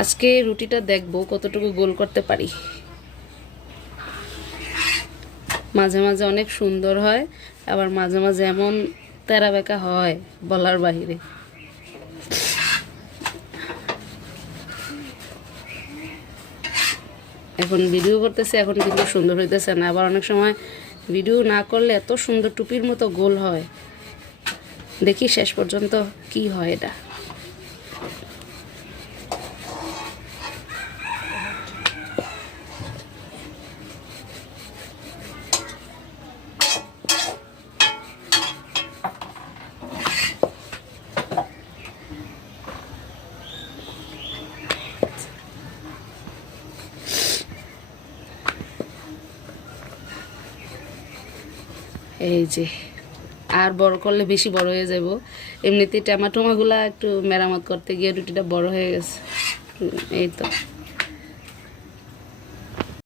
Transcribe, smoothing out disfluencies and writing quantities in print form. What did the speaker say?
আজকে রুটিটা দেখবো কতটুকু গোল করতে পারি। মাঝে মাঝে অনেক সুন্দর হয়, আবার মাঝে মাঝে এমন তেরা বেঁকা হয় বলার বাহিরে। এখন ভিডিও করতেছে, এখন কিন্তু সুন্দর হইতেছে না। আবার অনেক সময় ভিডিও না করলে এত সুন্দর টুপির মতো গোল হয়। দেখি শেষ পর্যন্ত কি হয় এটা। এই যে আর বড় করলে বেশি বড় হয়ে যাব। এমনিতে টমাটোমাগুলা একটু মেরামত করতে গিয়ে রুটিটা বড় হয়ে গেছে। এই তো